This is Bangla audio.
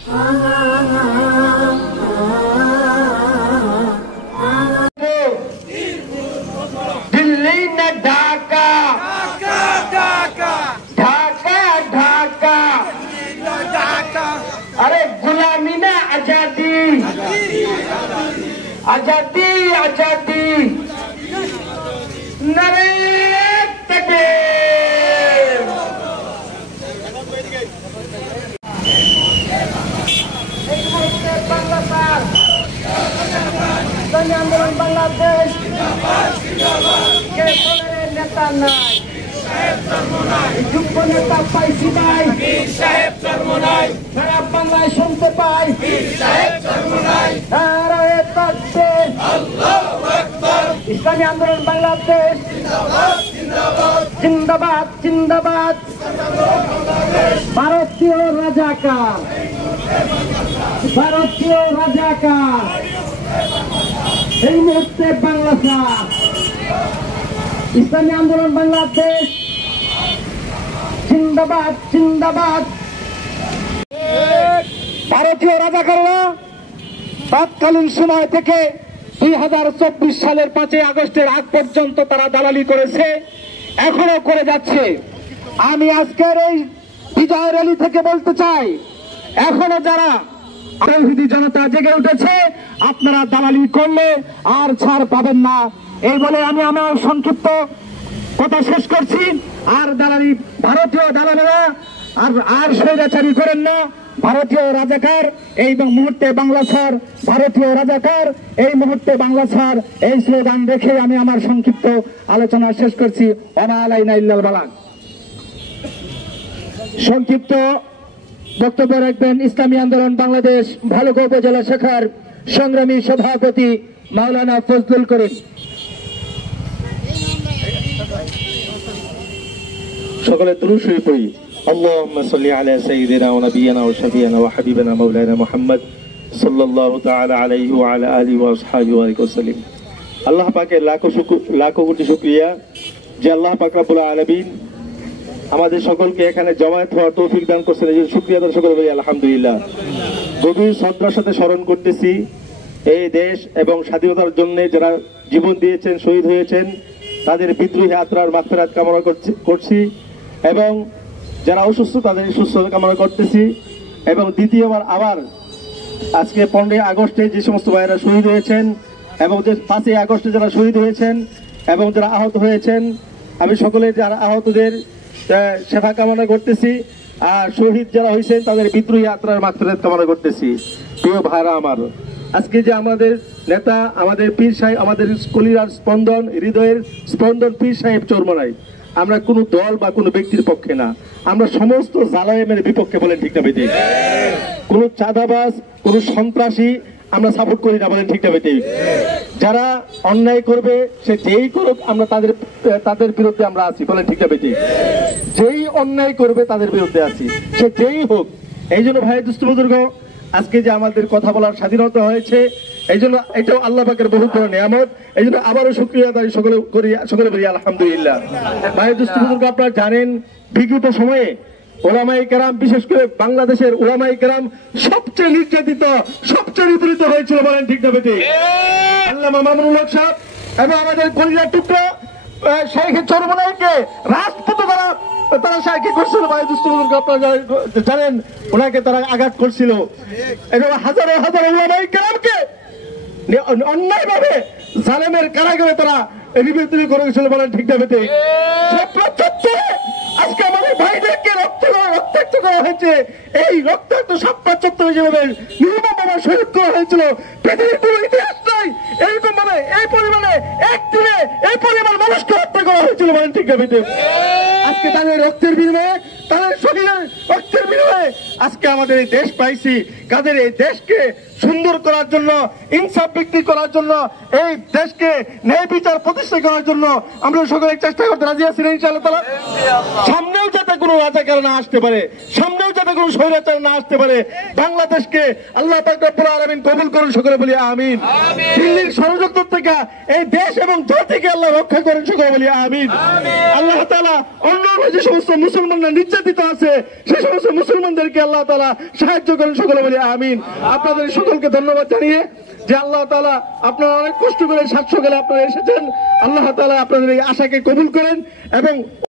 दिल्ली न ढाका, ढाका ढाका, अरे गुलामी न आजादी, आजादी आजादी, नारे तकबीर। आंदोलन बांग्लादेश के नेता নাই, যোগ্য নেতা পাইছি নাই, সারা বাংলায় শুনতে পাই ইসলামী আন্দোলন বাংলাদেশ জিন্দাবাদ জিন্দাবাদ। ভারতীয় রাজাকার, ভারতীয় রাজাকার এই মুহূর্তে বাংলাদেশ। ইসলামী আন্দোলন বাংলাদেশ জিন্দাবাদ জিন্দাবাদ। ভারতীয় রাজাকাররা তৎকালীন সময় থেকে 2024 সালের 5 আগস্টের আগ পর্যন্ত তারা দালালি করেছে, এখনো করে যাচ্ছে। আমি আজকের এই বিজয় র্যালি থেকে বলতে চাই, এখনো যারা তৌহিদি জনতা জেগে উঠেছে, আপনারা দালালি করলে আর ছাড় পাবেন না। এই বলে আমি আমার সংক্ষিপ্ত কথা শেষ করছি। আর দালালি, ভারতীয় দালালেরা আর স্বৈরাচারী করেন না। ভারতীয় রাজাকার এই মুহূর্তে বাংলা ছাড়, ভারতীয় রাজাকার এই মুহূর্তে বাংলা ছাড়, এই স্লোগান রেখে আমি আমার সংক্ষিপ্ত আলোচনা শেষ করছি। ওমা আলাইনা ইল্লাল বালাগ। সংক্ষিপ্ত বক্তব্য রাখবেন ইসলামী আন্দোলন বাংলাদেশ ভালুকা উপজেলা শাখার সংগ্রামী সভাপতি মাওলানা ফজলুল করিম। সকলে দুরূদ শরীফ পড়ি। আল্লাহুম্মা সাল্লি আলা সাইয়্যিদিনা ওয়া নাবিয়িনা ওয়া শাফিয়িনা ওয়া হাবিবিনা মাওলানা মুহাম্মদ সাল্লাল্লাহু তাআলা আলাইহি ওয়া আলা আলিহি ওয়া আসহাবিহি ওয়া সাল্লাম। আল্লাহ পাকের লাখো কোটি শুকরিয়া যে আল্লাহ পাক রব্বুল আলামিন আমাদের সকলকে এখানে জমায়েত হওয়ার তৌফিক দান করছেন। এই জন্য শুকরিয়া আদায় সকলে বলি আলহামদুলিল্লাহ। গভীর শ্রদ্ধার সাথে স্মরণ করতেছি এই দেশ এবং স্বাধীনতার জন্য যারা জীবন দিয়েছেন, শহীদ হয়েছেন, তাদের বিদ্রোহী আত্মার মাগফিরাত কামনা করছি এবং যারা অসুস্থ তাদের সুস্থতা কামনা করতেছি। এবং দ্বিতীয়বার আবার আজকে 15 আগস্টে যে সমস্ত ভাইয়েরা শহীদ হয়েছেন এবং যে 5 আগস্টে যারা শহীদ হয়েছেন এবং যারা আহত হয়েছেন, আমি সকলে যারা আহতদের সেবা কামনা করতেছি। আর শহীদ যারা হয়েছেন তাদের বিদ্রোহী আত্মার মাগফিরাত কামনা করতেছি। প্রিয় ভাইরা আমার, আজকে যে আমাদের নেতা, আমাদের পীর সাহেব, আমাদের কলিরার স্পন্দন, হৃদয়ের স্পন্দন পীর সাহেব চরমনাই, আমরা কোনো দল বা কোনো ব্যক্তির পক্ষে না, আমরা সমস্ত জালেমের বিপক্ষে। বলেন ঠিক না বেঠিক? কোনো চাঁদাবাজ, কোনো সন্ত্রাসী আমরা সাপোর্ট করি না। বলেন ঠিক না বেঠিক? যারা অন্যায় করবে সে যেই করুক, আমরা তাদের বিরুদ্ধে আমরা আছি। বলেন ঠিক না বেঠিক? যেই অন্যায় করবে তাদের বিরুদ্ধে আছি, সে যেই হোক। এই জন্য ভাই দুস্থ বুজুর্গ, আজকে যে আমাদের কথা বলার স্বাধীনতা হয়েছে, এই জন্য এটাও আল্লাহ পাকের বহুত বড় নিয়ামত। এই জন্য আবারও শুকরিয়া আদায় সকলে বলি আলহামদুলিল্লাহ। ভাই দুস্থ বুজুর্গ, আপনারা জানেন বিগত সময়ে উলামায়ে কেরাম, বিশেষ করে বাংলাদেশের উলামায়ে কেরাম সবচেয়ে নির্যাতিত, সবচেয়ে নিপীড়িত হয়েছিল। বলেন ঠিক না বেঠিক? আল্লামা মামুনুল হক সাহেব এবং আমাদের কলিজার টুকরা শেখ চরমনাইকে রাজপথে তারা সাহায্য করছিল। ভাই দুস্থ বুজুর্গ, আপনারা জানেন ওনাকে তারা আঘাত করছিল এবং হাজারো হাজারো উলামায়ে কেরামকে অন্যায় ভাবে জালেমের কারাগারে তারা নিবেদিত করেছিল। বলেন ঠিক না বেঠিক? আজকে আমাদের ভাইদেরকে রক্তাক্ত করা হয়েছে। এই রক্তাক্ত সাপ্তাহ চত্বরে যেভাবে নির্মমভাবে শহীদ করা হয়েছিল, পৃথিবীর কোনো ইতিহাস নাই এরকম ভাবে এই পরিমাণে একদিনে এই পরিমাণ মানুষকে হত্যা করা হয়েছিল। বলেন ঠিক না বেঠিক? আজকে তাদের রক্তের বিনিময়ে, তাদের শরীরের রক্তের বিনিময়ে আজকে আমাদের এই দেশ পাইছি। কাদের এই দেশকে সুন্দর করার জন্য, ইনসাফ বিক্রি করার জন্য, এই দেশকে ন্যায় বিচার প্রতিষ্ঠা করার জন্য আমরা সকলে চেষ্টা করতে রাজি আছি না ইনশাআল্লাহ তাআলা। সামনেও যাতে কোনো রাজাকার না আসতে পারে, সামনেও যাতে কোনো স্বৈরাচার না আসতে পারে। বাংলাদেশকে আল্লাহ পাক রব্বুল আলামিন কবুল করুন, সকলে বলি আমিন। দিল্লির ষড়যন্ত্র থেকে এই দেশ এবং জাতিকে আল্লাহ রক্ষা করেন, সকলে বলি আমিন। আল্লাহ তাআলা অন্য যে সমস্ত মুসলমানরা নির্যাতিত আছে সেই সমস্ত মুসলমানদেরকে আল্লাহ তাআলা সাহায্য করেন, সকলে বলি আমিন। আপনাদের সকলকে ধন্যবাদ জানিয়ে যে আল্লাহ তাআলা আপনারা অনেক কষ্ট করে 700 গেলে আপনারা এসেছেন, আল্লাহ তাআলা আপনাদের এই আশাকে কবুল করেন এবং